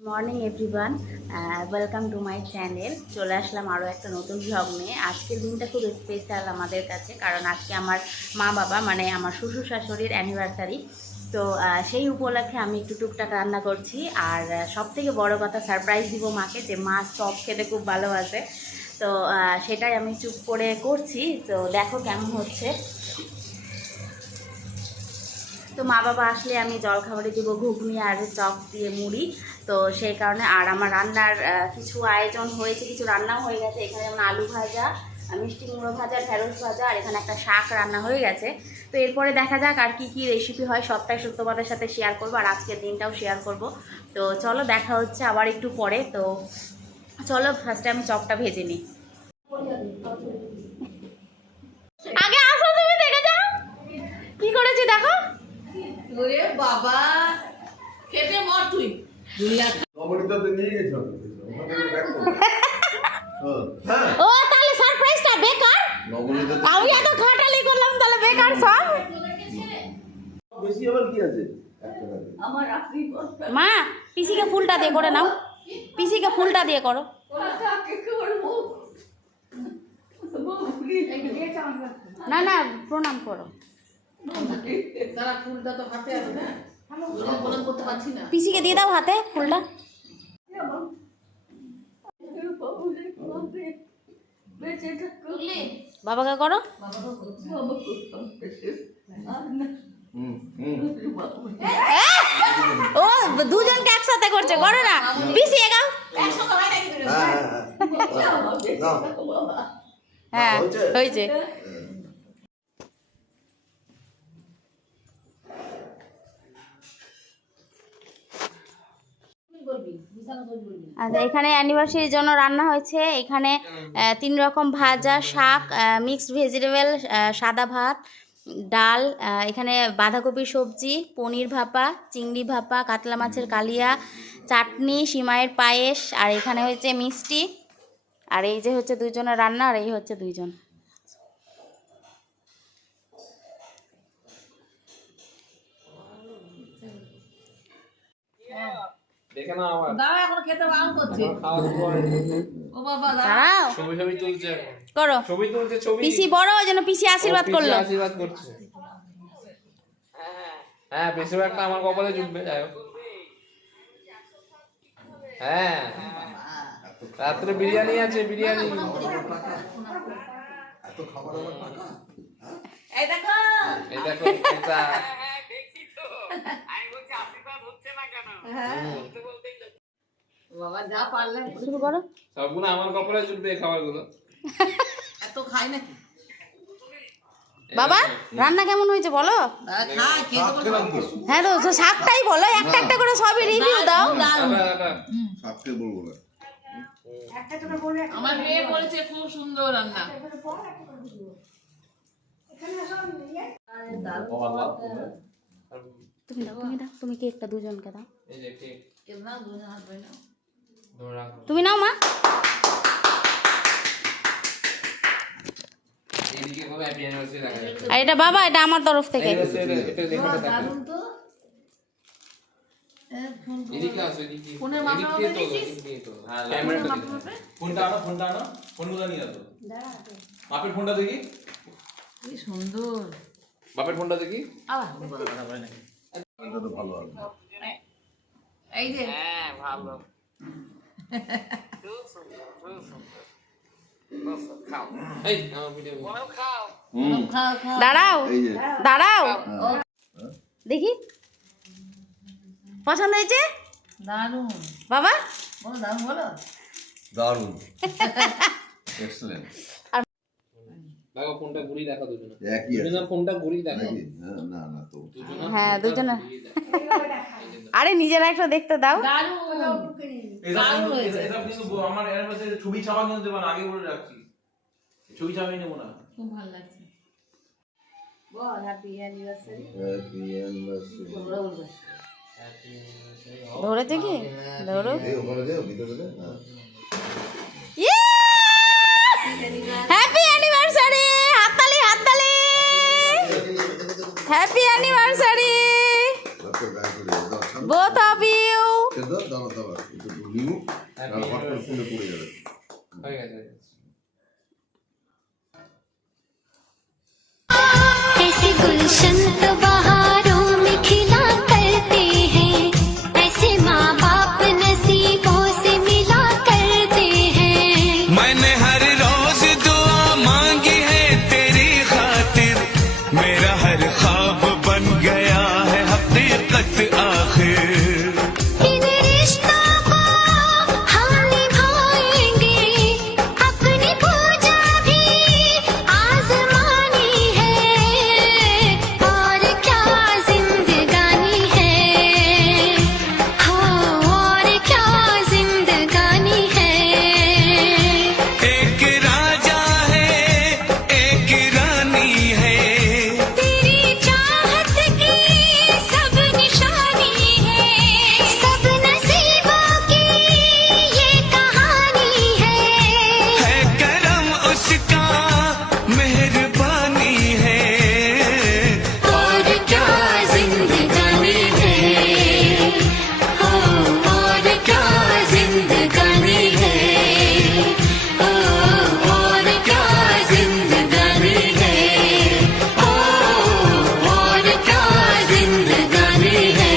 Morning everyone, welcome to my channel. চলে আসলাম আরও একটা নতুন ব্লগ নিয়ে। আজকের দিনটা খুব স্পেশাল আমাদের কাছে, কারণ আজকে আমার মা বাবা মানে আমার শ্বশুর শাশুড়ির অ্যানিভার্সারি। তো সেই উপলক্ষে আমি একটু টুকটাক রান্না করছি। আর সবথেকে বড় কথা, সারপ্রাইজ দিব মাকে, যে মা চপ খেতে খুব ভালোবাসে। তো সেটাই আমি চুপ করে করছি। তো দেখো কেমন হচ্ছে। তো মা বাবা আসলে আমি জলখাবারে দিব ঘুগনি আর চপ দিয়ে মুড়ি। তো সেই কারণে আর আমার রান্নার কিছু আয়োজন হয়েছে, কিছু রান্নাও হয়ে গেছে। এখানে যেমন আলু ভাজা, মিষ্টি কুমড়ো ভাজা, ঢেঁড়স ভাজা, আর এখানে একটা শাক রান্না হয়ে গেছে। তো এরপরে দেখা যাক আর কি কি রেসিপি হয়, সবটাই তোমাদের সাথে শেয়ার করবো, আর আজকের দিনটাও শেয়ার করব। তো চলো দেখা হচ্ছে আবার একটু পরে। তো চলো ফার্স্টে আমি চপটা ভেজে নিই। আগে আসো, তুমি দেখে যাও কি করেছি দেখো। ওরে বাবা, খেতে মর তুই। নবনীতাতে নিয়ে গেছো ও তাহলে সারপ্রাইজটা বেকার। আমি এত খাটালি করলাম, তাহলে বেকার সব। বেশি আবার কি আছে? আমার আপনি মা, পিসিকে ফুলটা দিয়ে করে নাও, পিসিকে ফুলটা দিয়ে করো। না না, প্রণাম করো। তারা ফুলটা তো হাতে আছে না, প্রণাম করতে পারছি না। পিসিকে দিয়ে দাও হাতে ফুলটা। বাবাকে করো। ও দুজনকে একসাথে করছে, করো না। পিসি এগাও। হ্যাঁ হয়েছে। আচ্ছা, এখানে অ্যানিভার্সারির জন্য রান্না হয়েছে। এখানে 3 রকম ভাজা, শাক, মিক্সড ভেজিটেবল, সাদা ভাত, ডাল, এখানে বাঁধাকপির সবজি, পনির ভাপা, চিংড়ি ভাপা, কাতলা মাছের কালিয়া, চাটনি, সিমাইয়ের পায়েস, আর এখানে হচ্ছে মিষ্টি। আর এই যে হচ্ছে দুইজনের রান্না, আর এই হচ্ছে দুইজন। দেখে না আমার দাঁড়া, এখন খেতে বারণ করছে। ও বাবা দাঁড়াও, ছবি তুলছে করো। ছবি তুলছে ছবি পিসি বড়, ওই জন্য পিসি আশীর্বাদ করলো। আশীর্বাদ করছে। হ্যাঁ, বেশিরভাগটা আমার কপালে জুটবে। যাই হোক, হ্যাঁ রাত্রে বিরিয়ানি আছে, বিরিয়ানি। এত খাবার আমার টাকা। এই দেখো, এই দেখো এটা। বাবা যা পারলেন শুরু করো। সবগুলো আমার কপালে জুটবে এই খাবারগুলো। এত খাই নাকি? বাবা রান্না কেমন হয়েছে বলো। খাই, খেতে বলবো। হ্যাঁ তো শাকটাই বলো, একটা একটা করে সবই রিভিউ দাও। সাথে বলবো না। আমার মেয়ে বলেছে খুব সুন্দর রান্না। তুমি দাও, তুমি দাও, তুমি কেকটা দুজনকে দাও। এই যে ঠিক কেউ না, দুজন হাত ধরে নাও। ধরে রাখো। তুমি নাও মা। এইদিকে কোনো হ্যাপি অ্যানিভার্সারি দেখা যাচ্ছে। আর এটা বাবা, এটা আমার তরফ থেকে। এটা লেখাটা থাকে। দারুণ তো। এদিকে আসো, এদিকে। ফোনের মাথা এদিক দিয়ে মাপে তোলো, নিয়েছিস? এদিক দিয়ে তোলো। হ্যাঁ, ফোনের ক্যামেরাটা মাথা দিকে। মাপে? ফোনটা আনো ফোনগুলো নিয়ে আসো। বাপের ফোনটা দেখি। কি সুন্দর। বাপের ফোনটা দেখি। আবার এটা তো ভালো হবে। এই যে হ্যাঁ ভালো। এই আমার ভিডিও খাও। খাও খাও। দাঁড়াও এই যে দাঁড়াও, দেখি পছন্দ হয়েছে দারুণ বাবা। বলো, দারুণ বলো। দারুণ, এক্সেলেন্ট। দেখো ফোনটা ঘুরি দেখো দুজনে। একই আছে দুজনের ফোনটা ঘুরি দেখো। নাকি? না না তো দুজনের হ্যাঁ, ফোনটা দুজনে। ঘুরিয়ে দেখো। আরে নিজেরা একটা দেখতে দাও। দারুণ। এসব কিন্তু আমার অ্যানিভার্সারি ছবি ছাপা কিন্তু দেবো না, আগে বলে রাখছি। ছবি ছাপাই নেবো না। খুব ভালো লাগছে। বল হ্যাপি অ্যানিভার্সারি। Happy anniversary. ধরেছে কি? ধরো। এই ওখানে দে, ভিতরে দে। হ্যাপি অ্যানিভার্সারি, হাততালি হাততালি। হ্যাপি অ্যানিভার্সারি হ্যাঁ। both of you. সেদ্ধ দাও দাও একটু লিমু আর হট করে ফুলে পড়ে যাবে। হয়ে গেছে, হয়ে গেছে। ऐसे गुलशन तो बहारों में खिला करते हैं, ऐसे माँ बाप नसीबों से मिला करते हैं। मैंने हर रोज दुआ मांगी है तेरी खातिर, मेरा हर ख्वाब बन गया है हकीकत आखिर। इन रिश्तों को हम निभाएंगे, अपनी पूजा भी आजमानी है, और क्या जिंदगानी है, हो और क्या जिंदगानी है। एक राजा है एक रानी है, तेरी चाहत की सब निशानी है, सब नसीबों की ये कहानी है। करम उसका मेहरबानी है, और क्या जिंदगानी है, हो और क्या जिंदगानी है, हो और क्या जिंदगानी है, हो और क्या जिंदगानी है।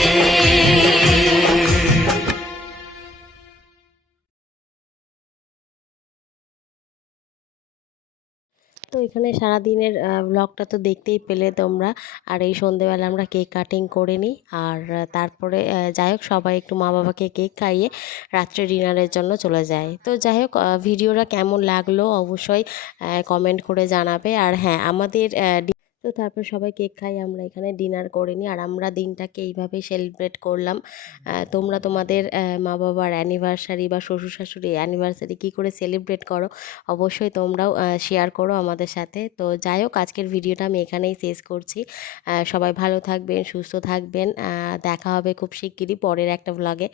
তো এখানে সারাদিনের ব্লগটা তো দেখতেই পেলে তোমরা। আর এই সন্ধেবেলা আমরা কেক কাটিং করে নিই। আর তারপরে যাই হোক সবাই একটু মা বাবাকে কেক খাইয়ে রাত্রে ডিনারের জন্য চলে যায়। তো যাই হোক ভিডিওটা কেমন লাগলো অবশ্যই কমেন্ট করে জানাবে। আর হ্যাঁ আমাদের তো তারপর সবাই কেক খাই, আমরা এখানে ডিনার করে নিই। আর আমরা দিনটাকে এইভাবেই সেলিব্রেট করলাম। তোমরা তোমাদের মা বাবার অ্যানিভার্সারি বা শ্বশুর শাশুড়ি অ্যানিভার্সারি কী করে সেলিব্রেট করো অবশ্যই তোমরাও শেয়ার করো আমাদের সাথে। তো যাই হোক আজকের ভিডিওটা আমি এখানেই শেষ করছি। সবাই ভালো থাকবেন, সুস্থ থাকবেন। দেখা হবে খুব শিগগিরই পরের একটা ভ্লগে।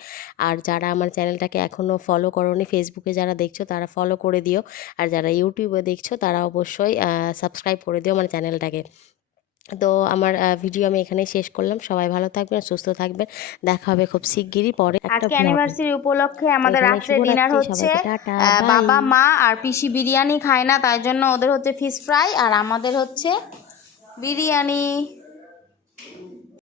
আর যারা আমার চ্যানেলটাকে এখনও ফলো করোনি, ফেসবুকে যারা দেখছো তারা ফলো করে দিও। আর যারা ইউটিউবে দেখছো তারা অবশ্যই সাবস্ক্রাইব করে দিও আমার চ্যানেলটাকে। তো আমার ভিডিও আমি এখানেই শেষ করলাম। সবাই ভালো থাকবেন, সুস্থ থাকবেন। দেখা হবে খুব শিগগিরই পরে একটা আজকে vlog-এ। অ্যানিভার্সারি উপলক্ষে আমাদের এখানে রাত্রে শুভরাত্রি, ডিনার হচ্ছে। সবাইকে টাটা, বাবা bye। মা আর পিসি বিরিয়ানি খায় না, তাই জন্য ওদের হচ্ছে ফিশ ফ্রাই আর আমাদের হচ্ছে বিরিয়ানি।